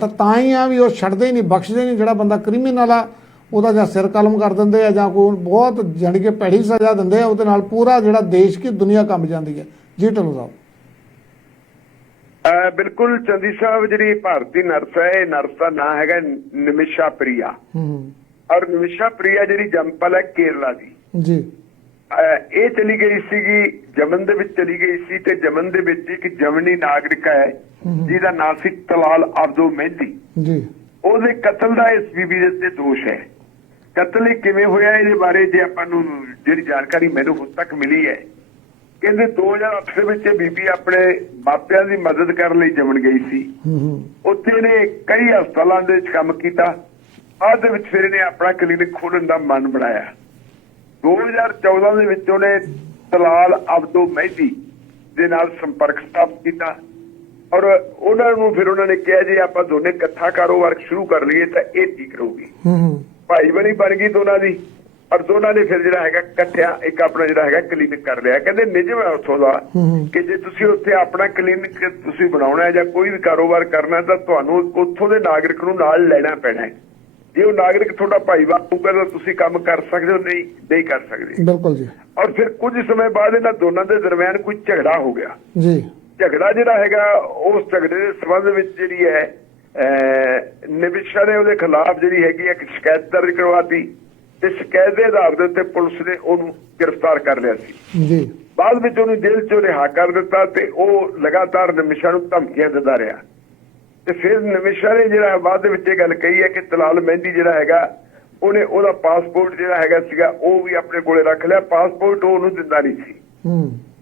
ਤਾਂ ਤਾਂ ਹੀ ਆ ਵੀ ਉਹ ਛੱਡਦੇ ਹੀ ਨਹੀਂ ਬਖਸ਼ਦੇ ਨਹੀਂ ਜਿਹੜਾ ਬੰਦਾ ਕ੍ਰਿਮੀਨਲ ਆ ਉਹਦਾ ਜਾਂ ਸਿਰ ਕਲਮ ਕਰ ਦਿੰਦੇ ਆ ਜਾਂ ਕੋਈ ਬਹੁਤ ਜਾਣੀ ਕਿ ਭੈੜੀ ਸਜ਼ਾ ਦਿੰਦੇ ਆ ਉਹਦੇ ਨਾਲ ਪੂਰਾ ਜਿਹੜਾ ਦੇਸ਼ ਕੀ ਦੁਨੀਆ ਕੰਬ ਜਾਂਦੀ ਹੈ ਜੀ ਢਿੱਲੋਂ ਸਾਹਿਬ। ਬਿਲਕੁਲ ਚੰਦੀ ਸਾਹਿਬ ਜਿਹੜੀ ਭਾਰਤੀ ਨਰਸ ਹੈ ਇਹ ਨਰਸ ਦਾ ਨਾਂ ਹੈਗਾ ਨਿਮਿਸ਼ਾ ਪ੍ਰਿਆ। ਹੂੰ ਹੂੰ। ਔਰ ਨਿਮਿਸ਼ਾ ਪ੍ਰਿਆ ਜਿਹੜੀ ਜੰਪਲ ਹੈ ਕੇਰਲਾ ਦੀ। ਜੀ। ਇਹ ਚਲੀ ਗਈ ਸੀਗੀ ਜਮਨ ਦੇ ਵਿੱਚ ਚਲੀ ਗਈ ਸੀ ਤੇ ਜਮਨ ਦੇ ਵਿੱਚ ਇੱਕ ਜਮਨੀ ਨਾਗਰਿਕ ਹੈ ਜਿਹਦਾ ਨਾਂ ਸੀ ਤਲਾਲ ਅਬਦੂ ਮਹਿੰਦੀ। ਜੀ। ਉਹਦੇ ਕਤਲ ਦਾ ਇਸ ਬੀਬੀ ਦੇ ਉੱਤੇ ਦੋਸ਼ ਹੈ। ਕਤਲ ਕਿਵੇਂ ਹੋਇਆ ਇਹਦੇ ਬਾਰੇ ਜੇ ਆਪਾਂ ਨੂੰ ਜਿਹੜੀ ਜਾਣਕਾਰੀ ਮੈਨੂੰ ਹੁਣ ਤੱਕ ਮਿਲੀ ਹੈ ਕਹਿੰਦੇ 2008 ਦੇ ਵਿੱਚ ਇਹ ਬੀਬੀ ਆਪਣੇ ਮਾਪਿਆਂ ਦੀ ਮਦਦ ਕਰਨ ਲਈ ਜਮਨ ਗਈ ਸੀ। ਉੱਥੇ ਨੇ ਕਈ ਹਸਪਤਾਲਾਂ ਦੇ ਵਿੱਚ ਕੰਮ ਕੀਤਾ ਬਾਅਦ ਵਿੱਚ ਫਿਰ ਇਹਨੇ ਆਪਣਾ ਕਲੀਨਿਕ ਖੋਲ੍ਹਣ ਦਾ ਮਨ ਬਣਾਇਆ। 2014 ਦੇ ਵਿੱਚ ਉਹਨੇ ਤਲਾਲ ਅਬਦੂ ਮਹਿਦੀ ਦੇ ਨਾਲ ਸੰਪਰਕ ਸਥਾਪਿਤ ਕੀਤਾ। ਔਰ ਉਹਨਾਂ ਨੂੰ ਫਿਰ ਉਹਨਾਂ ਨੇ ਕਿਹਾ ਜੇ ਆਪਾਂ ਦੋਨੇ ਇਕੱਠਾ ਕਾਰੋਬਾਰ ਸ਼ੁਰੂ ਕਰ ਲਈਏ ਤਾਂ ਇਹ ਠੀਕ ਰਹੂਗੀ। ਹੂੰ ਹੂੰ। ਭਾਈ ਬਣੀ ਬਣ ਗਈ ਦੋਨਾਂ ਦੀ। ਔਰ ਦੋਨਾਂ ਨੇ ਫਿਰ ਜਿਹੜਾ ਹੈਗਾ ਇਕੱਠਿਆ ਇੱਕ ਆਪਣਾ ਜਿਹੜਾ ਹੈਗਾ ਕਲੀਨਿਕ ਕਰ ਲਿਆ। ਕਹਿੰਦੇ ਨਿਜਮ ਹੈ ਉੱਥੋਂ ਦਾ ਕਿ ਜੇ ਤੁਸੀਂ ਉੱਥੇ ਆਪਣਾ ਕਲੀਨਿਕ ਤੁਸੀਂ ਬਣਾਉਣਾ ਹੈ ਜਾਂ ਕੋਈ ਵੀ ਕਾਰੋਬਾਰ ਕਰਨਾ ਤਾਂ ਤੁਹਾਨੂੰ ਉੱਥੋਂ ਦੇ ਨਾਗਰਿਕ ਨੂੰ ਨਾਲ ਲੈਣਾ ਪੈਣਾ ਹੈ। ਜੇ ਉਹ ਨਾਗਰਿਕ ਤੁਹਾਡਾ ਭਾਈਵਾਲ ਹੋਊਗਾ ਤਾਂ ਤੁਸੀਂ ਕੰਮ ਕਰ ਸਕਦੇ ਹੋ ਨਹੀਂ ਨਹੀਂ ਕਰ ਸਕਦੇ। ਬਿਲਕੁਲ ਜੀ। ਔਰ ਫਿਰ ਕੁਝ ਸਮੇਂ ਬਾਅਦ ਇਹਨਾਂ ਦੋਨਾਂ ਦੇ ਦਰਮਿਆਨ ਕੋਈ ਝਗੜਾ ਹੋ ਗਿਆ। ਜੀ। ਝਗੜਾ ਜਿਹੜਾ ਹੈਗਾ ਉਸ ਝਗੜੇ ਦੇ ਸੰਬੰਧ ਵਿੱਚ ਜਿਹੜੀ ਹੈ ਨਿਵਿਸ਼ਾ ਨੇ ਉਹਦੇ ਖਿਲਾਫ ਜਿਹੜੀ ਹੈਗੀ ਇੱਕ ਸ਼ਿਕਾਇਤ ਦਰਜ ਕਰਵਾਤੀ ਤੇ ਸ਼ਿਕਾਇਤ ਦੇ ਆਧਾਰ ਦੇ ਉੱਤੇ ਪੁਲਿਸ ਨੇ ਉਹਨੂੰ ਗ੍ਰਿਫਤਾਰ ਕਰ ਲਿਆ ਸੀ। ਜੀ। ਬਾਅਦ ਵਿੱਚ ਉਹਨੂੰ ਜੇਲ੍ਹ ਚੋਂ ਰਿਹਾ ਕਰ ਦਿੱਤਾ ਤੇ ਉਹ ਲਗਾਤਾਰ ਨਿਮਿਸ਼ਾ ਨੂੰ ਧਮਕੀਆਂ ਦਿੰਦਾ ਰਿਹਾ। ਤੇ ਫਿਰ ਨਿਮਿਸ਼ਾ ਨੇ ਜਿਹੜਾ ਬਾਅਦ ਦੇ ਵਿੱਚ ਇਹ ਗੱਲ ਕਹੀ ਹੈ ਕਿ ਤਲਾਲ ਮਹਿੰਦੀ ਜਿਹੜਾ ਹੈਗਾ ਉਹਨੇ ਉਹਦਾ ਪਾਸਪੋਰਟ ਜਿਹੜਾ ਹੈਗਾ ਸੀਗਾ ਉਹ ਵੀ ਆਪਣੇ ਕੋਲੇ ਰੱਖ ਲਿਆ। ਪਾਸਪੋਰਟ ਉਹ ਉਹਨੂੰ ਦਿੰਦਾ ਨਹੀਂ ਸੀ।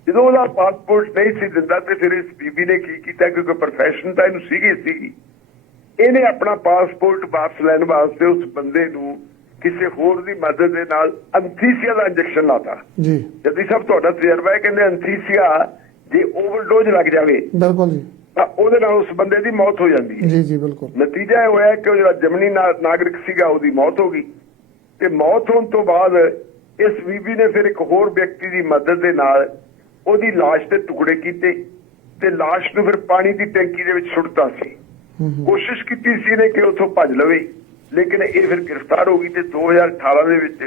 ਜਦੋਂ ਉਹਦਾ ਪਾਸਪੋਰਟ ਨਹੀਂ ਸੀ ਦਿੰਦਾ ਤੇ ਫਿਰ ਇਸ ਬੀਬੀ ਨੇ ਕੀ ਕੀਤਾ ਕਿਉਂਕਿ ਪ੍ਰੋਫੈਸ਼ਨ ਤਾਂ ਇਹਨੂੰ ਸੀਗੀ ਸੀਗੀ ਇਹਨੇ ਆਪਣਾ ਪਾਸਪੋਰਟ ਵਾਪਸ ਲੈਣ ਵਾਸਤੇ ਉਸ ਬੰਦੇ ਨੂੰ ਕਿਸੇ ਹੋਰ ਦੀ ਮਦਦ ਦੇ ਨਾਲ ਅੰਥੀਸੀਆ ਦਾ ਇੰਜੈਕਸ਼ਨ ਲਾਤਾ। ਜੀ। ਜੱਦੀ ਸਾਹਿਬ ਤੁਹਾਡਾ ਤਜਰਬਾ ਹੈ ਕਹਿੰਦੇ ਅੰਥੀਸੀਆ ਜੇ ਓਵਰਡੋਜ਼ ਲੱਗ ਜਾਵੇ ਬਿਲਕੁਲ ਜੀ। ਤਾਂ ਉਹਦੇ ਨਾਲ ਉਸ ਬੰਦੇ ਦੀ ਮੌਤ ਹੋ ਜਾਂਦੀ ਹੈ। ਜੀ ਜੀ ਬਿਲਕੁਲ। ਨਤੀਜਾ ਇਹ ਹੋਇਆ ਕਿ ਉਹ ਜਿਹੜਾ ਜਮਨੀ ਨਾਗਰਿਕ ਸੀਗਾ ਉਹਦੀ ਮੌਤ ਹੋ ਗਈ। ਤੇ ਮੌਤ ਹੋਣ ਤੋਂ ਬਾਅਦ ਇਸ ਬੀਬੀ ਨੇ ਫਿਰ ਇੱਕ ਹੋਰ ਵਿਅਕਤੀ ਦੀ ਮਦਦ ਦੇ ਨਾਲ ਉਹਦੀ ਲਾਸ਼ ਦੇ ਟੁਕੜੇ ਕੀਤੇ ਤੇ ਲਾਸ਼ ਨੂੰ ਫਿਰ ਪਾਣੀ ਦੀ ਟੈਂਕੀ ਦੇ ਵਿੱਚ ਸੁੱਟਤਾ ਸੀ। ਕੋਸ਼ਿਸ਼ ਕੀਤੀ ਸੀ ਨੇ ਕਿ ਉੱਥੋਂ ਭੱਜ ਲਵੇ ਲੇਕਿਨ ਇਹ ਫਿਰ ਗ੍ਰਿਫਤਾਰ ਹੋ ਗਈ ਤੇ 2018 ਦੇ ਵਿੱਚ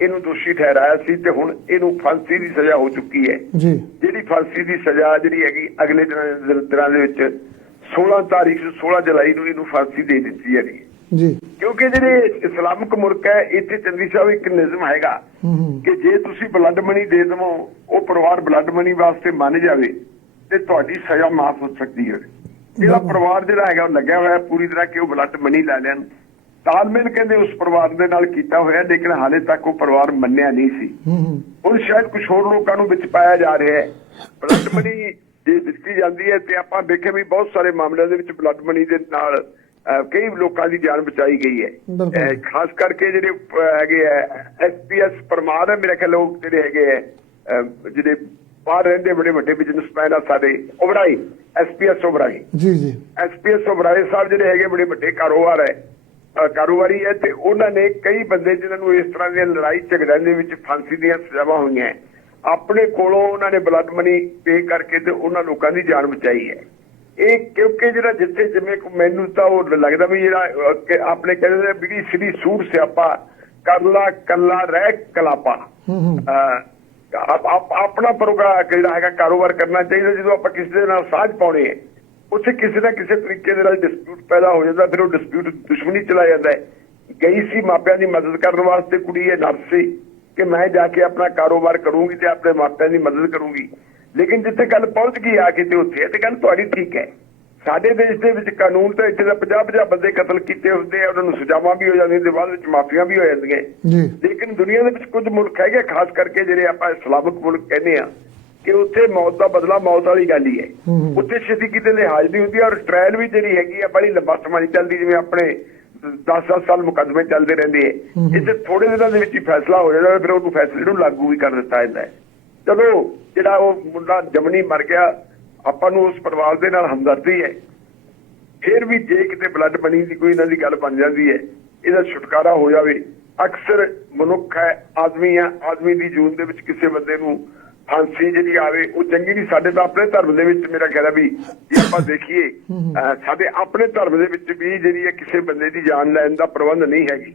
ਇਹਨੂੰ ਦੋਸ਼ੀ ਠਹਿਰਾਇਆ ਸੀ ਤੇ ਹੁਣ ਇਹਨੂੰ ਫਾਂਸੀ ਦੀ ਸਜ਼ਾ ਹੋ ਚੁੱਕੀ ਹੈ। ਜੀ। ਜਿਹੜੀ ਫਾਂਸੀ ਦੀ ਸਜ਼ਾ ਜਿਹੜੀ ਹੈਗੀ ਅਗਲੇ ਦਿਨਾਂ ਦੇ ਦਿਨਾਂ ਦੇ ਵਿੱਚ 16 ਤਾਰੀਖ ਨੂੰ 16 ਜੁਲਾਈ ਨੂੰ ਇਹਨੂੰ ਫਾਂਸੀ ਦੇ ਦਿੱਤੀ ਹੈ। ਜੀ। ਕਿਉਂਕਿ ਜਿਹੜੇ ਇਸਲਾਮਿਕ ਮੁਲਕ ਹੈ ਇੱਥੇ ਚੰਦੀ ਸਾਹਿਬ ਇੱਕ ਨਿਜ਼ਮ ਹੈਗਾ ਕਿ ਜੇ ਤੁਸੀਂ ਬਲੱਡ ਮਨੀ ਦੇ ਦਵੋ ਉਹ ਪਰਿਵਾਰ ਬਲੱਡ ਮਨੀ ਵਾਸਤੇ ਮੰਨ ਜਾਵੇ ਤੇ ਤੁਹਾਡੀ ਸਜ਼ਾ ਮਾਫ ਹੋ ਸਕਦੀ ਹੈ। ਇਹਦਾ ਪਰਿਵਾਰ ਜਿਹੜਾ ਹੈਗਾ ਉਹ ਲੱਗਿਆ ਹੋਇਆ ਪੂਰੀ ਤਰ੍ਹਾਂ ਕਿ ਉਹ ਬਲੱਡ ਮਨੀ ਲੈ ਲੈਣ। ਤਾਲਮੇਲ ਕਹਿੰਦੇ ਉਸ ਪਰਿਵਾਰ ਦੇ ਨਾਲ ਕੀਤਾ ਹੋਇਆ ਲੇਕਿਨ ਹਾਲੇ ਤੱਕ ਉਹ ਪਰਿਵਾਰ ਮੰਨਿਆ ਨਹੀਂ ਸੀ। ਹੂੰ ਹੂੰ। ਹੁਣ ਸ਼ਾਇਦ ਕੁਝ ਹੋਰ ਲੋਕਾਂ ਨੂੰ ਵਿੱਚ ਪਾਇਆ ਜਾ ਰਿਹਾ ਹੈ। ਬਲੱਡ ਮਨੀ ਜੇ ਦਿੱਤੀ ਜਾਂਦੀ ਹੈ ਤੇ ਆਪਾਂ ਦੇਖਿਆ ਵੀ ਬਹੁਤ ਸਾਰੇ ਮਾਮਲਿਆਂ ਦੇ ਵਿੱਚ ਬਲੱਡ ਮਨੀ ਦੇ ਨਾਲ ਕਈ ਲੋਕਾਂ ਦੀ ਜਾਨ ਬਚਾਈ ਗਈ ਹੈ। ਖਾਸ ਕਰਕੇ ਜਿਹੜੇ ਹੈਗੇ ਹੈ ਐਸਪੀਐਸ ਪਰਮਾਰ ਹੈ ਮੇਰੇ ਖਿਆਲ ਲੋਕ ਜਿਹੜੇ ਹੈਗੇ ਅਹ, ਜਿਹੜੇ ਬਾਹਰ ਰਹਿੰਦੇ ਬੜੇ ਵੱਡੇ ਬਿਜ਼ਨਸਮੈਨ ਆ ਸਾਡੇ ਓਬਰਾਈ ਐਸਪੀਐਸ ਓਬਰਾਈ। ਜੀ ਜੀ। ਐਸਪੀਐਸ ਓਬਰਾਏ ਸਾਹਿਬ ਜਿਹੜੇ ਹੈਗੇ ਬੜੇ ਵੱਡੇ ਕਾਰੋਬਾਰ ਹੈ। ਕਾਰੋਬਾਰੀ ਹੈ ਤੇ ਉਹਨਾਂ ਨੇ ਕਈ ਬੰਦੇ ਜਿਨ੍ਹਾਂ ਨੂੰ ਇਸ ਤਰ੍ਹਾਂ ਦੀਆਂ ਲੜਾਈ ਝਗੜਿਆਂ ਦੇ ਵਿੱਚ ਫਾਂਸੀ ਦੀਆਂ ਸਜ਼ਾਵਾਂ ਹੋਈਆਂ ਆਪਣੇ ਕੋਲੋਂ ਉਹਨਾਂ ਨੇ ਬਲੱਡ ਮਨੀ ਪੇ ਕਰਕੇ ਤੇ ਉਹਨਾਂ ਲੋਕਾਂ ਦੀ ਜਾਨ ਬਚਾਈ ਹੈ। ਇਹ ਕਿਉਂਕਿ ਜਿਹੜਾ ਜਿੱਥੇ ਜਿਵੇਂ ਮੈਨੂੰ ਤਾਂ ਉਹ ਲੱਗਦਾ ਵੀ ਜਿਹੜਾ ਆਪਣੇ ਕਹਿੰਦੇ ਨੇ ਬਿੜੀ ਸਿੱਧੀ ਸੂਟ ਸਿਆਪਾ ਕਰਲਾ ਕੱਲਾ ਰਹਿ ਕਲਾਪਾ। ਆਪਣਾ ਪ੍ਰੋਗਰਾਮ ਜਿਹੜਾ ਹੈਗਾ ਕਾਰੋਬਾਰ ਕਰਨਾ ਚਾਹੀਦਾ ਜਦੋਂ ਆਪਾਂ ਕਿਸੇ ਦੇ ਨਾਲ ਸਾਝ ਪਾਉਣੇ ਹੈ। ਉੱਥੇ ਕਿਸੇ ਨਾ ਕਿਸੇ ਤਰੀਕੇ ਦੇ ਨਾਲ ਡਿਸਪਿਊਟ ਪੈਦਾ ਹੋ ਜਾਂਦਾ ਫਿਰ ਉਹ ਡਿਸਪਿਊਟ ਦੁਸ਼ਮਣੀ ਚਲਾ ਜਾਂਦਾ ਹੈ। ਗਈ ਸੀ ਮਾਪਿਆਂ ਦੀ ਮਦਦ ਕਰਨ ਵਾਸਤੇ ਕੁੜੀ ਇਹ ਨਰਸ ਸੀ ਕਿ ਮੈਂ ਜਾ ਕੇ ਆਪਣਾ ਕਾਰੋਬਾਰ ਕਰੂੰਗੀ ਤੇ ਆਪਣੇ ਮਾਪਿਆਂ ਦੀ ਮਦਦ ਕਰੂੰਗੀ। ਲੇਕਿਨ ਜਿੱਥੇ ਗੱਲ ਪਹੁੰਚ ਗਈ ਆ ਕੇ ਤੇ ਉੱਥੇ ਤੇ ਗੱਲ ਤੁਹਾਡੀ ਠੀਕ ਹੈ। ਸਾਡੇ ਦੇਸ਼ ਦੇ ਵਿੱਚ ਕਾਨੂੰਨ ਤਾਂ ਇੱਥੇ ਦਾ 50 50 ਬੰਦੇ ਕਤਲ ਕੀਤੇ ਹੁੰਦੇ ਆ ਉਹਨਾਂ ਨੂੰ ਸਜ਼ਾਵਾਂ ਵੀ ਹੋ ਜਾਂਦੀਆਂ ਤੇ ਬਾਅਦ ਵਿੱਚ ਮਾਫੀਆਂ ਵੀ ਹੋ ਜਾਂਦੀਆਂ। ਜੀ। ਲੇਕਿਨ ਦੁਨੀਆ ਦੇ ਵਿੱਚ ਕੁਝ ਮੁਲਕ ਹੈਗੇ ਖਾਸ ਕਰਕੇ ਜਿਹੜੇ ਆਪਾਂ ਇਸਲਾਮਿਕ ਮੁਲਕ ਕਹਿੰਦੇ ਆ ਕਿ ਉੱਥੇ ਮੌਤ ਦਾ ਬਦਲਾ ਮੌਤ ਵਾਲੀ ਗੱਲ ਹੀ ਹੈ। ਉੱਥੇ ਛੇਤੀ ਕਿਤੇ ਲਿਹਾਜ਼ ਨਹੀਂ ਹੁੰਦੀ ਔਰ ਟ੍ਰਾਇਲ ਵੀ ਜਿਹੜੀ ਹੈਗੀ ਆ ਬੜੀ ਲੰਬਾ ਸਮਾਂ ਨਹੀਂ ਚੱਲਦੀ ਜਿਵੇਂ ਆਪਣੇ 10-10 ਸਾਲ ਮੁਕੱਦਮੇ ਚੱਲਦੇ ਰਹਿੰਦੇ। ਐ ਇੱਥੇ ਥੋੜੇ ਦਿਨਾਂ ਦੇ ਵਿੱਚ ਹੀ ਫੈਸਲਾ ਹੋ ਜਾਂਦਾ ਫਿਰ ਉਹਨੂੰ ਫੈਸਲੇ ਨੂੰ ਲਾਗੂ ਵੀ ਕਰ ਦਿੱਤਾ ਜਾਂਦਾ ਹੈ। ਚਲੋ ਜਿਹੜਾ ਉਹ ਮੁੰਡਾ ਜਮਨੀ ਮਰ ਗਿਆ ਆਪਾਂ ਨੂੰ ਉਸ ਪਰਿਵਾਰ ਦੇ ਨਾਲ ਹਮਦਰਦੀ ਹੈ। ਫਿਰ ਵੀ ਜੇ ਕਿਤੇ ਬਲੱਡ ਮਨੀ ਦੀ ਕੋਈ ਇਹਨਾਂ ਦੀ ਗੱਲ ਬਣ ਜਾਂਦੀ ਹੈ ਇਹਦਾ ਛੁਟਕਾਰਾ ਹੋ ਜਾਵੇ। ਅਕਸਰ ਮਨੁੱਖ ਹੈ ਆਦਮੀ ਹੈ ਆਦਮੀ ਦੀ ਜੂਨ ਦੇ ਵਿੱਚ ਕਿਸੇ ਬੰਦੇ ਨੂੰ ਫਾਂਸੀ ਜਿਹੜੀ ਆਵੇ ਉਹ ਚੰਗੀ ਨਹੀਂ। ਸਾਡੇ ਤਾਂ ਆਪਣੇ ਧਰਮ ਦੇ ਵਿੱਚ ਮੇਰਾ ਖਿਆਲ ਹੈ ਵੀ ਜੇ ਆਪਾਂ ਦੇਖੀਏ ਸਾਡੇ ਆਪਣੇ ਧਰਮ ਦੇ ਵਿੱਚ ਵੀ ਜਿਹੜੀ ਹੈ ਕਿਸੇ ਬੰਦੇ ਦੀ ਜਾਨ ਲੈਣ ਦਾ ਪ੍ਰਬੰਧ ਨਹੀਂ ਹੈਗੀ।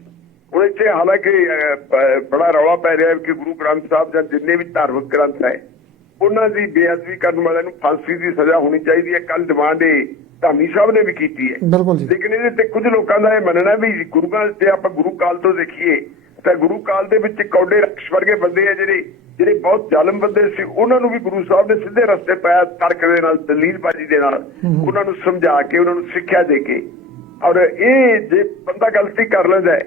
ਹੁਣ ਇੱਥੇ ਹਾਲਾਂਕਿ ਬੜਾ ਰੌਲਾ ਪੈ ਰਿਹਾ ਹੈ ਕਿ ਗੁਰੂ ਗ੍ਰੰਥ ਸਾਹਿਬ ਜਾਂ ਜਿੰਨੇ ਵੀ ਧਾਰਮਿਕ ਗ੍ਰੰਥ ਹੈ ਉਹਨਾਂ ਦੀ ਬੇਅਦਬੀ ਕਰਨ ਵਾਲਿਆਂ ਨੂੰ ਫਾਂਸੀ ਦੀ ਸਜ਼ਾ ਹੋਣੀ ਚਾਹੀਦੀ ਹੈ। ਕੱਲ ਡਿਮਾਂਡ ਇਹ ਧਾਮੀ ਸਾਹਿਬ ਨੇ ਵੀ ਕੀਤੀ ਹੈ। ਲੇਕਿਨ ਇਹਦੇ ਤੇ ਕੁਝ ਲੋਕਾਂ ਦਾ ਇਹ ਮੰਨਣਾ ਵੀ ਗੁਰੂ ਕਾਲ ਤੇ ਆਪਾਂ ਗੁਰੂ ਕਾਲ ਤੋਂ ਦੇਖੀਏ ਤਾਂ ਗੁਰੂ ਕਾਲ ਦੇ ਵਿੱਚ ਕੌਡੇ ਰਕਸ਼ ਵਰਗੇ ਬੰਦੇ ਆ ਜਿਹੜੇ ਜਿਹੜੇ ਬਹੁਤ ਜ਼ਾਲਮ ਬੰਦੇ ਸੀ ਉਹਨਾਂ ਨੂੰ ਵੀ ਗੁਰੂ ਸਾਹਿਬ ਨੇ ਸਿੱਧੇ ਰਸਤੇ ਪਾਇਆ ਤਰਕ ਦੇ ਨਾਲ ਦਲੀਲਬਾਜ਼ੀ ਦੇ ਨਾਲ ਉਹਨਾਂ ਨੂੰ ਸਮਝਾ ਕੇ ਉਹਨਾਂ ਨੂੰ ਸਿੱਖਿਆ ਦੇ ਕੇ। ਔਰ ਇਹ ਜੇ ਬੰਦਾ ਗਲਤੀ ਕਰ ਲੈਂਦਾ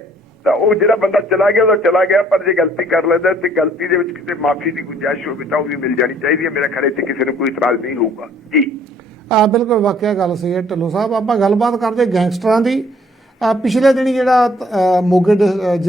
ਤਾਂ ਉਹ ਜਿਹੜਾ ਬੰਦਾ ਚਲਾ ਗਿਆ ਉਹ ਚਲਾ ਗਿਆ ਪਰ ਜੇ ਗਲਤੀ ਕਰ ਲੈਂਦਾ ਤੇ ਗਲਤੀ ਦੇ ਵਿੱਚ ਕਿਤੇ ਮਾਫੀ ਦੀ ਗੁੰਜਾਇਸ਼ ਹੋਵੇ ਤਾਂ ਉਹ ਵੀ ਮਿਲ ਜਾਣੀ ਚਾਹੀਦੀ ਹੈ। ਮੇਰੇ ਖੜੇ ਤੇ ਕਿਸੇ ਨੂੰ ਕੋਈ ਇਤਰਾਜ਼ ਨਹੀਂ ਹੋਊਗਾ। ਜੀ। ਆ ਬਿਲਕੁਲ ਵਾਕਿਆ ਗੱਲ ਸਹੀ ਹੈ ਢਿੱਲੋਂ ਸਾਹਿਬ। ਆਪਾਂ ਗੱਲਬਾਤ ਕਰਦੇ ਗੈਂਗਸਟਰਾਂ ਦੀ। ਪਿਛਲੇ ਦਿਨੀ ਜਿਹੜਾ ਮੋਗੇ